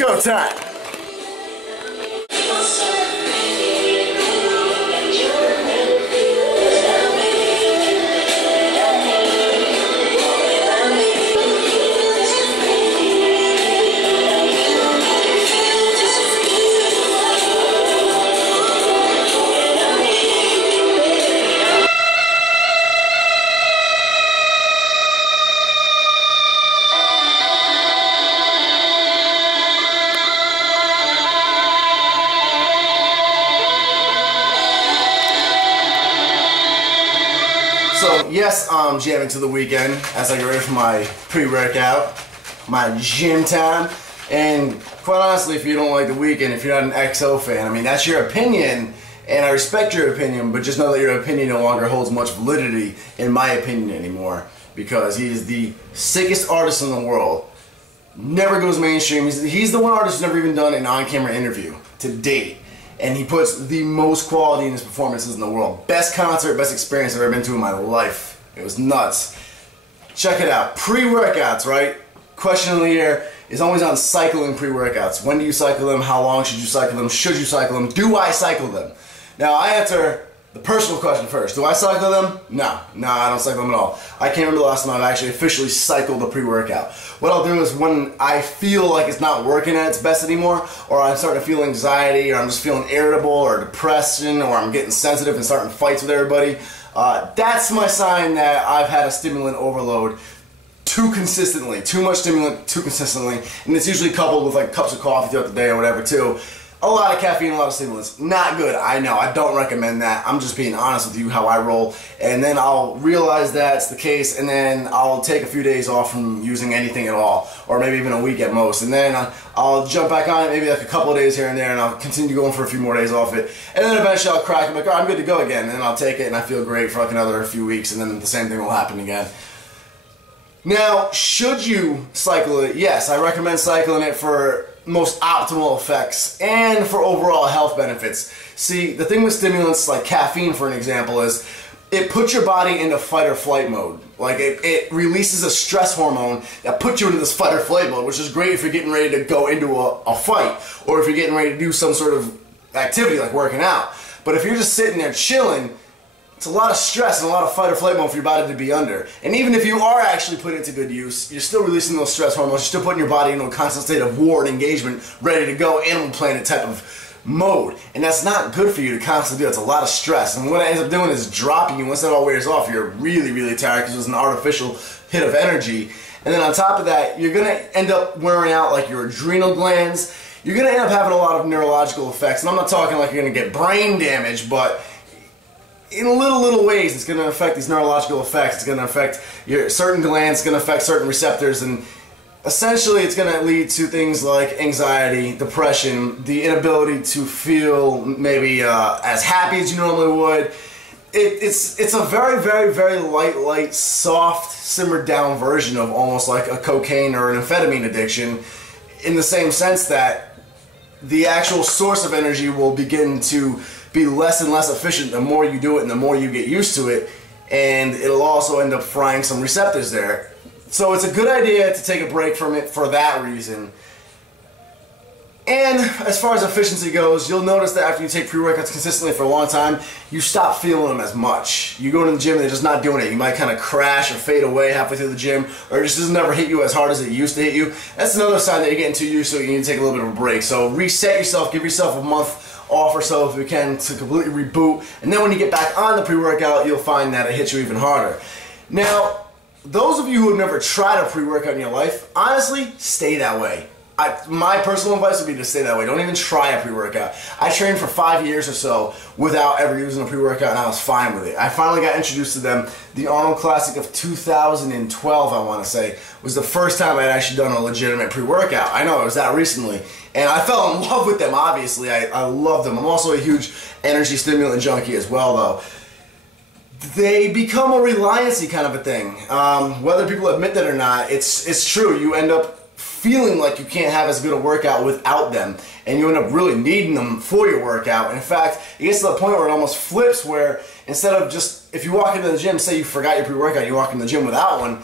Go time! So yes, I'm jamming to the weekend as I get ready for my pre-workout, my gym time. And quite honestly, if you don't like the weekend, if you're not an XO fan, I mean, that's your opinion, and I respect your opinion, but just know that your opinion no longer holds much validity, in my opinion, anymore, because he is the sickest artist in the world. Never goes mainstream. He's the one artist who's never even done an on-camera interview to date. And he puts the most quality in his performances in the world. Best concert, best experience I've ever been to in my life. It was nuts. Check it out. Pre-workouts, right? Question of the year is always on cycling pre-workouts. When do you cycle them? How long should you cycle them? Should you cycle them? Do I cycle them? Now, I answer the personal question first. Do I cycle them? No, I don't cycle them at all. I can't remember the last time I've actually officially cycled a pre-workout. What I'll do is when I feel like it's not working at its best anymore, or I'm starting to feel anxiety, or I'm just feeling irritable, or depression, or I'm getting sensitive and starting fights with everybody, that's my sign that I've had a stimulant overload too consistently, too much stimulant too consistently, and it's usually coupled with like cups of coffee throughout the day or whatever too. A lot of caffeine, a lot of stimulants. Not good, I know. I don't recommend that. I'm just being honest with you how I roll. And then I'll realize that's the case, and then I'll take a few days off from using anything at all, or maybe even a week at most. And then I'll jump back on it maybe like a couple of days here and there, and I'll continue going for a few more days off it. And then eventually I'll crack and be like, oh, I'm good to go again. And then I'll take it and I feel great for like another few weeks, and then the same thing will happen again. Now, should you cycle it? Yes, I recommend cycling it for most optimal effects and for overall health benefits. See, the thing with stimulants like caffeine, for an example, is it puts your body into fight or flight mode. Like it releases a stress hormone that puts you into this fight or flight mode, which is great if you're getting ready to go into a fight, or if you're getting ready to do some sort of activity like working out. But if you're just sitting there chilling, it's a lot of stress and a lot of fight or flight mode for your body to be under. And even if you are actually putting it to good use, you're still releasing those stress hormones, you're still putting your body into a constant state of war and engagement, ready to go, Animal Planet type of mode. And that's not good for you to constantly do. It's a lot of stress. And what it ends up doing is dropping you. Once that all wears off, you're really, really tired because it was an artificial hit of energy. And then on top of that, you're going to end up wearing out like your adrenal glands. You're going to end up having a lot of neurological effects. And I'm not talking like you're going to get brain damage, but in little ways, it's going to affect these neurological effects. It's going to affect your certain glands. It's going to affect certain receptors, and essentially, it's going to lead to things like anxiety, depression, the inability to feel maybe as happy as you normally would. It's a very, very, very light, soft, simmered down version of almost like a cocaine or an amphetamine addiction, in the same sense that the actual source of energy will begin to be less and less efficient the more you do it and the more you get used to it, and it'll also end up frying some receptors there. So it's a good idea to take a break from it for that reason. And as far as efficiency goes, you'll notice that after you take pre-workouts consistently for a long time, you stop feeling them as much. You go to the gym and they're just not doing it. You might kind of crash or fade away halfway through the gym, or it just doesn't ever hit you as hard as it used to hit you. That's another sign that you're getting too used to it. You need to take a little bit of a break. So reset yourself, give yourself a month off or so if you can to completely reboot, and then when you get back on the pre-workout, you'll find that it hits you even harder. Now, those of you who have never tried a pre-workout in your life, honestly, stay that way. My personal advice would be to stay that way. Don't even try a pre-workout. I trained for 5 years or so without ever using a pre-workout, and I was fine with it. I finally got introduced to them. The Arnold Classic of 2012, I want to say, was the first time I had actually done a legitimate pre-workout. I know, it was that recently. And I fell in love with them, obviously. I love them. I'm also a huge energy stimulant junkie as well, though. They become a reliancy kind of a thing. Whether people admit that or not, it's true. You end up feeling like you can't have as good a workout without them, and you end up really needing them for your workout. In fact, it gets to the point where it almost flips, where instead of just, if you walk into the gym, say you forgot your pre-workout, you walk in the gym without one,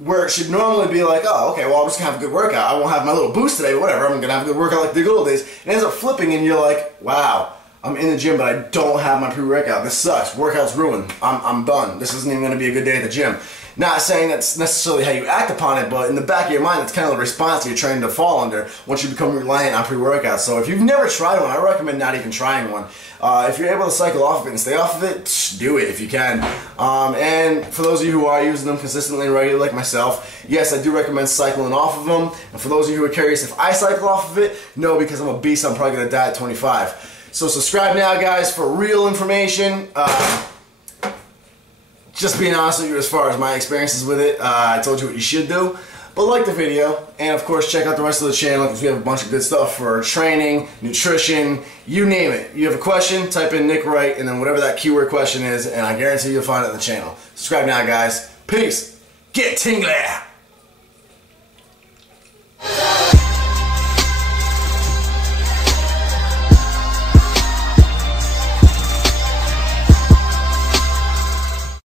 where it should normally be like, oh, okay, well, I'm just gonna have a good workout. I won't have my little boost today, but whatever. I'm gonna have a good workout like the good old days. It ends up flipping, and you're like, wow, I'm in the gym, but I don't have my pre-workout. This sucks. Workout's ruined. I'm done. This isn't even gonna be a good day at the gym. Not saying that's necessarily how you act upon it, but in the back of your mind, it's kind of the response you're trying to fall under once you become reliant on pre-workouts. So if you've never tried one, I recommend not even trying one. If you're able to cycle off of it and stay off of it, do it if you can. And for those of you who are using them consistently and regularly like myself, yes, I do recommend cycling off of them. And for those of you who are curious if I cycle off of it, no, because I'm a beast, I'm probably going to die at 25. So subscribe now, guys, for real information. Just being honest with you as far as my experiences with it, I told you what you should do. But like the video, and of course check out the rest of the channel because we have a bunch of good stuff for training, nutrition, you name it. You have a question, type in Nick Wright, and then whatever that keyword question is, and I guarantee you'll find it on the channel. Subscribe now, guys. Peace. Get tingly.